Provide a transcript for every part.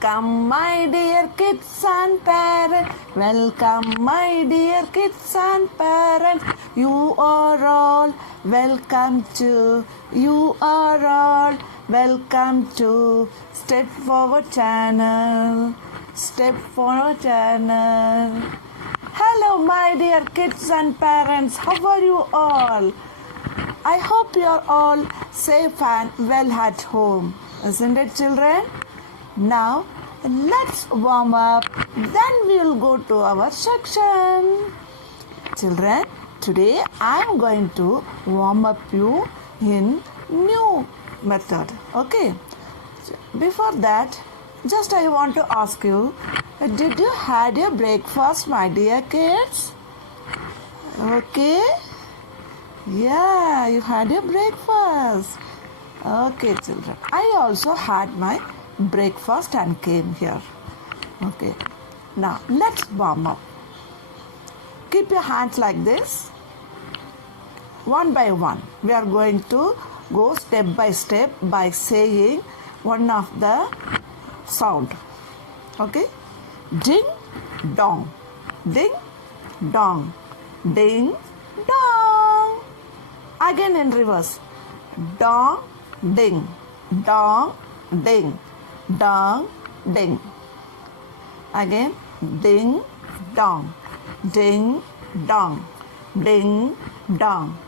Welcome, my dear kids and parents. Welcome, my dear kids and parents. You are all welcome to. You are all welcome to Step Forward Channel. Step Forward Channel. Hello, my dear kids and parents. How are you all? I hope you are all safe and well at home. Isn't it, children? Now, let's warm up. Then we will go to our section. Children, today I am going to warm up you in new method. Okay? Before that, just I want to ask you, did you had your breakfast, my dear kids? Okay? Yeah, you had your breakfast. Okay, children. I also had my breakfast and came here. Okay. Now, let's warm up. Keep your hands like this. One by one. We are going to go step by step by saying one of the sound. Okay? Ding, dong. Ding, dong. Ding, dong. Again in reverse. Dong, ding. Dong, ding. Dong, ding. Again, ding, dong. Ding, dong. Ding, dong.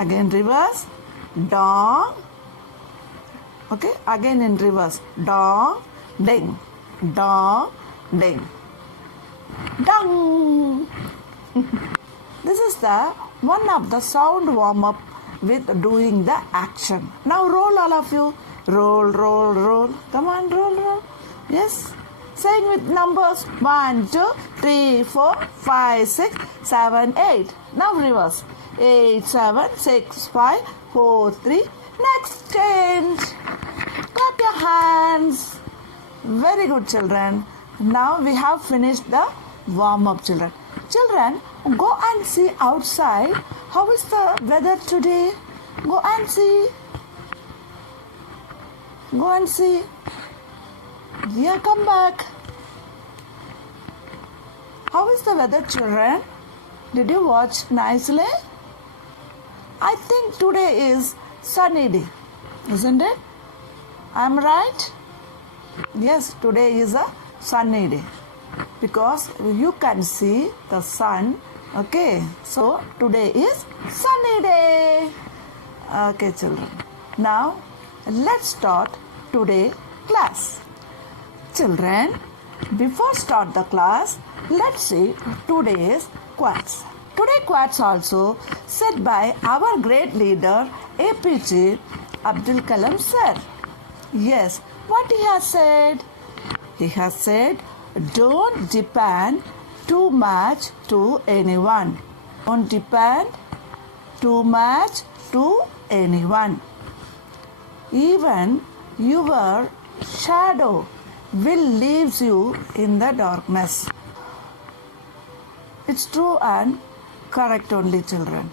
Again reverse. Dong. Okay, again in reverse. Dong, ding. Dong, ding. Dong. This is the one of the sound warm up with doing the action. Now roll, all of you. Roll, roll, roll. Come on, roll, roll. Yes. Saying with numbers 1, 2, 3, 4, 5, 6, 7, 8. Now reverse. 8, 7, 6, 5, 4, 3. Next change. Clap your hands. Very good, children. Now we have finished the warm up, children. Children, go and see outside. How is the weather today? Go and see. Go and see. Yeah, come back. How is the weather, children? Did you watch nicely? I think today is sunny day, isn't it? I'm right? Yes, today is a sunny day because you can see the sun. Okay, so today is sunny day. Okay, children. Now, let's start today class. Children, before start the class, let's see today's quotes. Today quotes also said by our great leader APJ Abdul Kalam sir. Yes, what he has said? He has said, don't depend too much to anyone. Don't depend too much to anyone. Even your shadow will leave you in the darkness. It's true and correct only, children.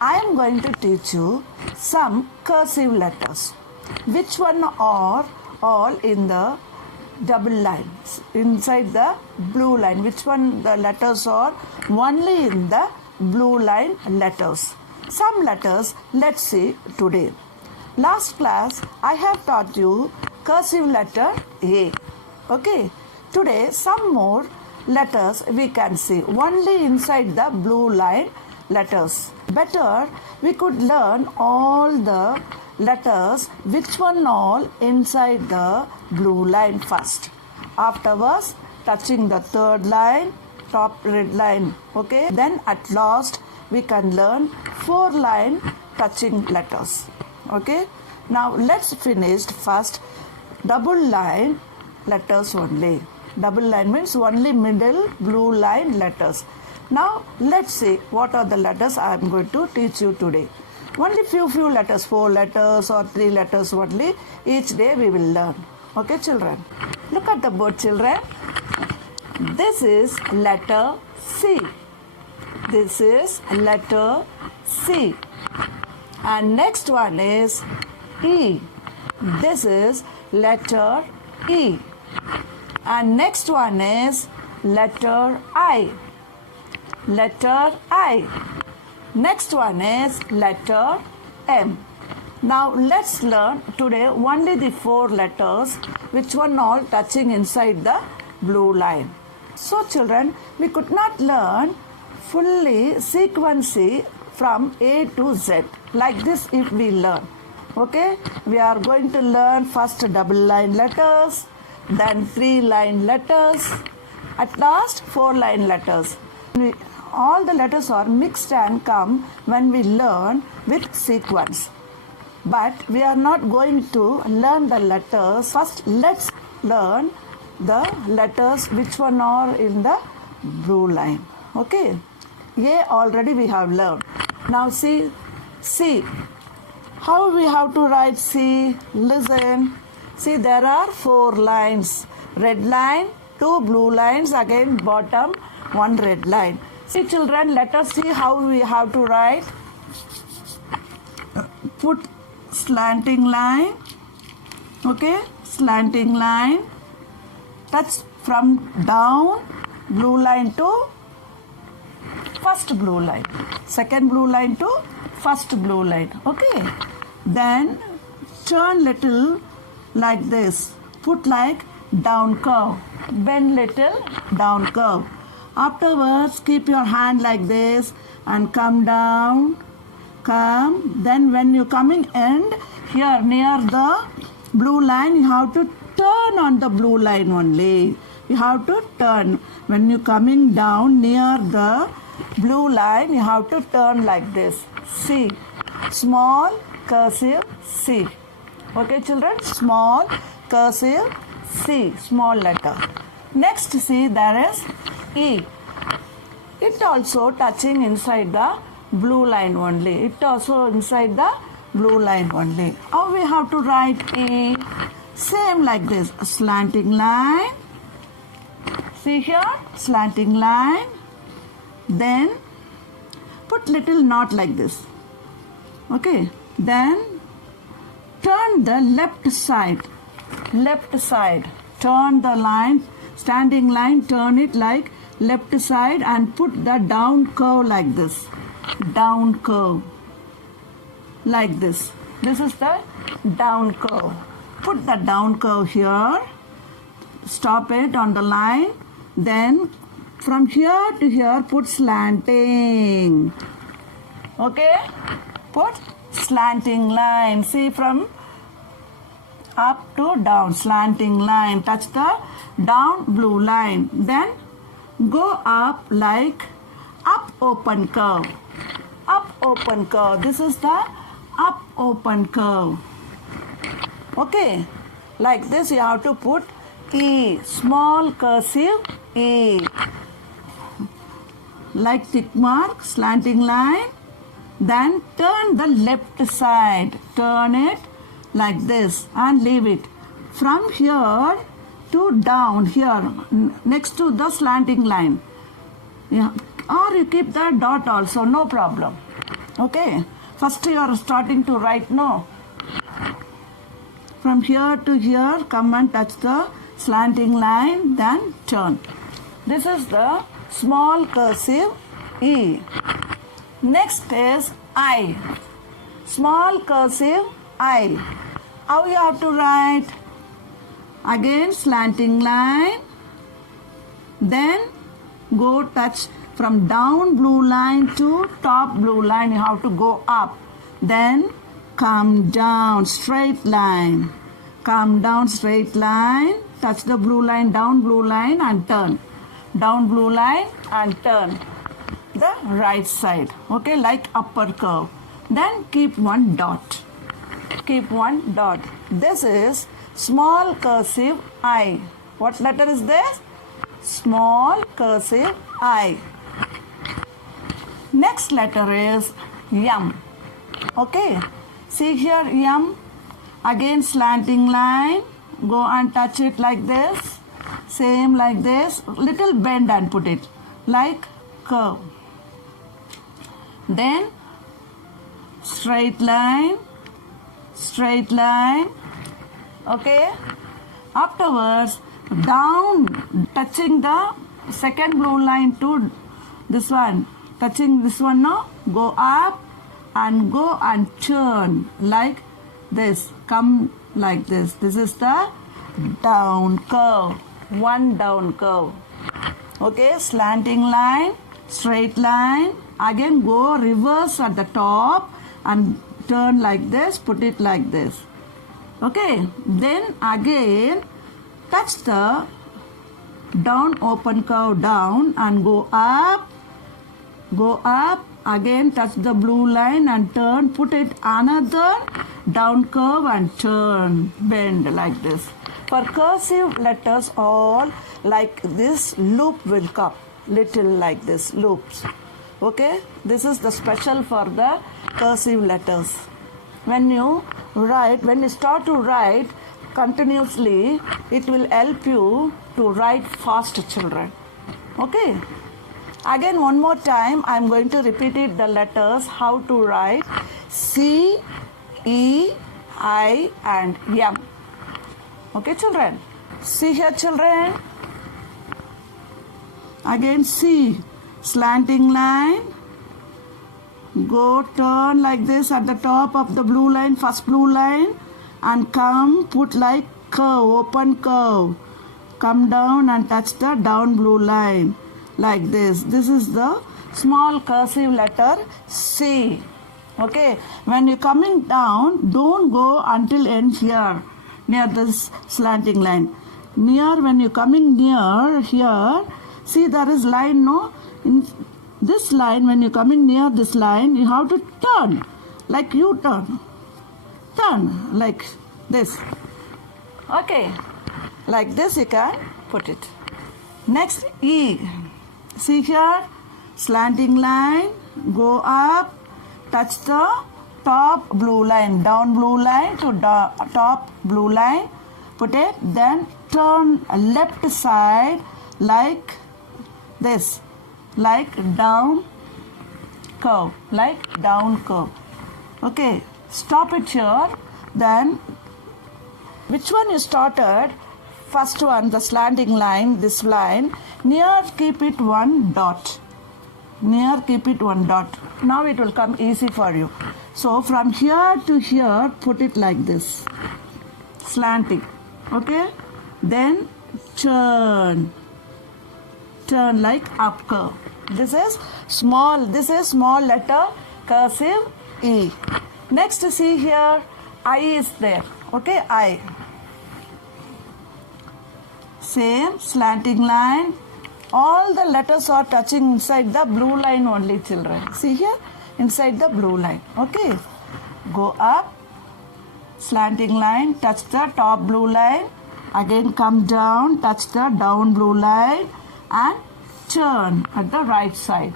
I am going to teach you some cursive letters. Which one are all in the double lines inside the blue line? Which one the letters are only in the blue line letters? Some letters, let's see today. Last class, I have taught you cursive letter A. Okay. Today, some more letters we can see only inside the blue line letters. Better, we could learn all the letters which one all inside the blue line first. Afterwards, touching the third line, top red line. Okay. Then at last, we can learn 4 line touching letters. Okay. Now let's finish first double line letters only. Double line means only middle blue line letters. Now let's see what are the letters I am going to teach you today. Only few letters, 4 letters or 3 letters only. Each day we will learn. Okay, children. Look at the board, children. This is letter C. This is letter C. And next one is E. This is letter E. And next one is letter I. Letter I. Next one is letter M. Now let's learn today only the 4 letters which one all touching inside the blue line. So children, we could not learn fully sequentially from A to Z. Like this if we learn. Okay, we are going to learn first double line letters, then 3 line letters, at last 4 line letters. All the letters are mixed and come when we learn with sequence. But we are not going to learn the letters. First, let's learn the letters which one are in the blue line. Okay. A already we have learned. Now see C. How we have to write C? Listen. See, there are 4 lines. Red line, 2 blue lines, again bottom, 1 red line. See children, let us see how we have to write. Put slanting line, okay, slanting line, touch from down blue line to first blue line, second blue line to first blue line, okay. Then turn little like this, put like down curve, bend little down curve. Afterwards keep your hand like this and come down, come. Then when you coming end here near the blue line, you have to turn on the blue line only. You have to turn. When you coming down near the blue line, you have to turn like this. C. Small cursive C. Okay children, small cursive C, small letter. Next see there is E. It also touching inside the blue line only. It also inside the blue line only. How we have to write E? Same like this. Slanting line. See here, slanting line. Then put little knot like this. Okay. Then turn the left side. Left side. Turn the line, standing line, turn it like left side and put the down curve like this. Down curve. Like this. This is the down curve. Put the down curve here. Stop it on the line. Then from here to here put slanting. Okay? Put slanting line. See from up to down, slanting line. Touch the down blue line. Then go up like up open curve. Up open curve. This is the up open curve. Okay. Like this you have to put E. Small cursive E. Like tick mark, slanting line. Then turn the left side. Turn it like this and leave it. From here to down here next to the slanting line. Yeah. Or you keep the dot also, no problem. Okay. First you are starting to write, no. From here to here come and touch the slanting line, then turn. This is the small cursive E. Next is I. Small cursive I. How you have to write? Again slanting line. Then go touch from down blue line to top blue line. You have to go up. Then come down straight line. Come down straight line. Touch the blue line, down blue line and turn. Down blue line and turn. The right side. Okay, like upper curve. Then keep one dot. Keep one dot. This is small cursive I. What letter is this? Small cursive I. Next letter is M. Okay. See here M. Again slanting line. Go and touch it like this. Same like this. Little bend and put it. Like curve. Then straight line. Straight line. Okay. Afterwards, down, touching the second blue line to this one. Touching this one now, go up and go and turn like this. Come like this. This is the down curve. One down curve. Okay, slanting line, straight line. Again go reverse at the top and turn like this, put it like this. Okay, then again touch the down open curve down and go up, again touch the blue line and turn, put it another down curve and turn, bend like this. For cursive letters all like this loop will come, little like this loops. Okay, this is the special for the cursive letters. When you start to write continuously, it will help you to write fast, children. Okay. Again, one more time, I am going to repeat it, the letters, how to write C, E, I and M. Okay, children. See here, children. Again, C, slanting line. Go turn like this at the top of the blue line, first blue line, and come, put like curve, open curve. Come down and touch the down blue line like this. This is the small cursive letter C. Okay, when you're coming down, don't go until end here, near this slanting line. When you're coming near here, see there is line, no? In this line, when you're coming near this line, you have to turn, like you turn. Turn, like this. Okay, like this you can put it. Next, E. See here, slanting line, go up, touch the top blue line, down blue line to top blue line, put it, then turn left side like this, like down curve, Okay, stop it here. Then which one you started? First one, the slanting line, this line, near keep it one dot. Now it will come easy for you. So from here to here, put it like this, slanting. Okay, then turn like up curve. This is small letter cursive E. Next, see here, I is there. Okay, I. Same slanting line. All the letters are touching inside the blue line only, children. See here, inside the blue line. Okay, go up, slanting line, touch the top blue line. Again come down, touch the down blue line and turn at the right side.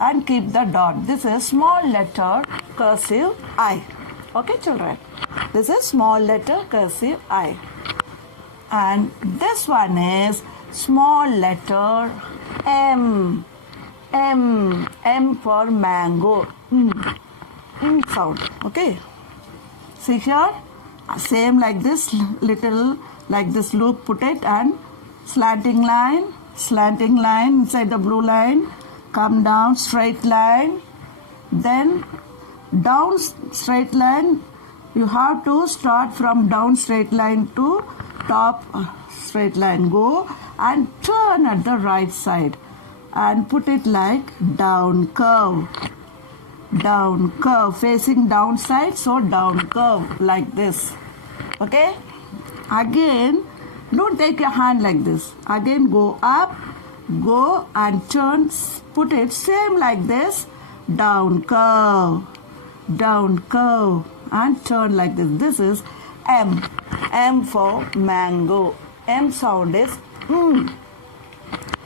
And keep the dot. This is small letter cursive I. Okay, children. This is small letter cursive I. And this one is small letter M. M for mango. Sound. Okay. See here, same like this, little like this loop, put it, and slanting line inside the blue line, come down, straight line, then down straight line. You have to start from down straight line to top straight line. Go and turn at the right side and put it like down curve, facing down side, so down curve like this. Okay, again don't take your hand like this. Again go up, go and turn, put it same like this, down curve and turn like this. This is M for mango. M sound is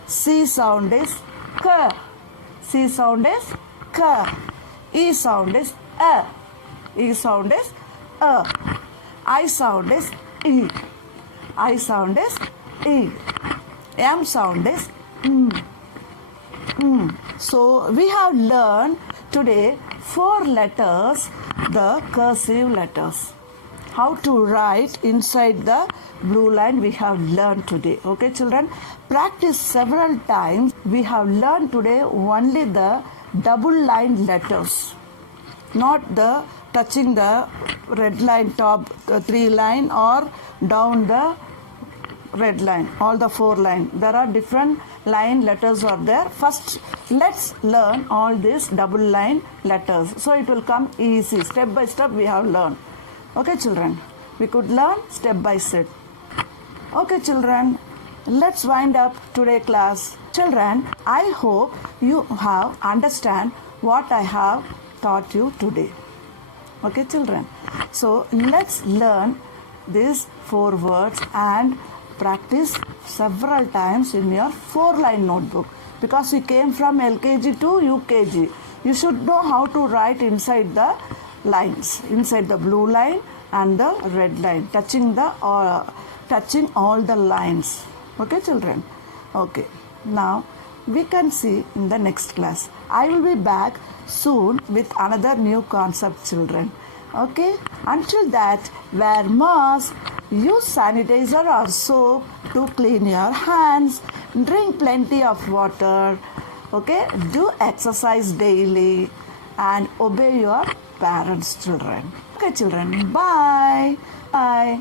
C sound is K. C sound is K. E sound is A. E sound is A. I sound is E. I sound is E. M sound is So we have learned today 4 letters, the cursive letters. how to write inside the blue line we have learned today. Okay, children, practice several times. We have learned today only the double line letters, not the touching the red line top 3 line or down the red line, all the 4 line. There are different line letters are there. First, let's learn all these double line letters. So it will come easy. Step by step we have learned. Okay, children, we could learn step by step. Okay, children, let's wind up today class. Children, I hope you have understand what I have taught you today. Okay, children, so let's learn these 4 words and practice several times in your 4-line notebook, because we came from LKG to UKG. You should know how to write inside the lines, inside the blue line and the red line, touching all the lines. Okay, children? Okay, now we can see in the next class. I will be back soon with another new concept, children. Okay, until that, wear mask, use sanitizer or soap to clean your hands, drink plenty of water, okay, do exercise daily and obey your parents, children. Okay, children, bye. Bye.